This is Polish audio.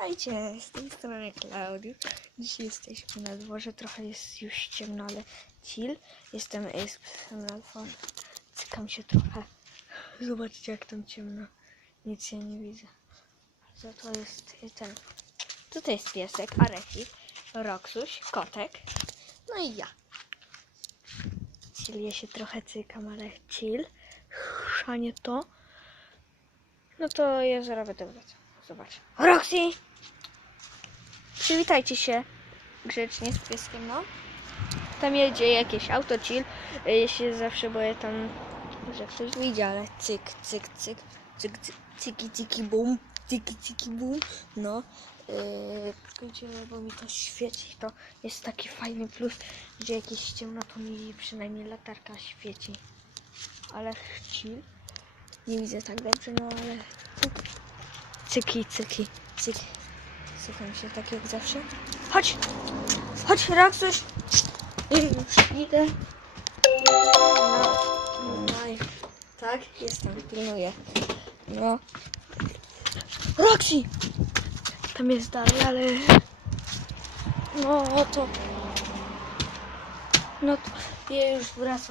Witajcie, z tej strony Klaudiusz. Dzisiaj jesteśmy na dworze, trochę jest już ciemno, ale chill. Jestem psem na dworze. Cykam się trochę. Zobaczcie jak tam ciemno. Nic ja nie widzę. Za to jest ten. Tutaj jest piesek, Arefi, Roxuś, kotek. No i ja. Chill, ja się trochę cykam, ale chill. Chrzanie to. No to ja będę wracał. Zobacz. Roxy! Przywitajcie się grzecznie z pieskiem, no. Tam jedzie jakieś auto chill. Y, Ja się zawsze boję tam, że ktoś wyjdzie, ale cyk, cyk, cyk, cyk, cyk, cyki, cyki, bum, cyki, cyki, bum. No. Yy, gdzie, bo mi to świeci, to jest taki fajny plus, że jakieś ciemno, to mi przynajmniej latarka świeci. Ale chill. Nie widzę tak dobrze, no ale cyk. Cyki, cyki, cyk. Cykam się tak jak zawsze. Chodź! Chodź, Raksuś! Już idę. No, tak, jestem, pilnuję. No. Roxy! Tam jest dalej, ale... No to... No to ja już wracam.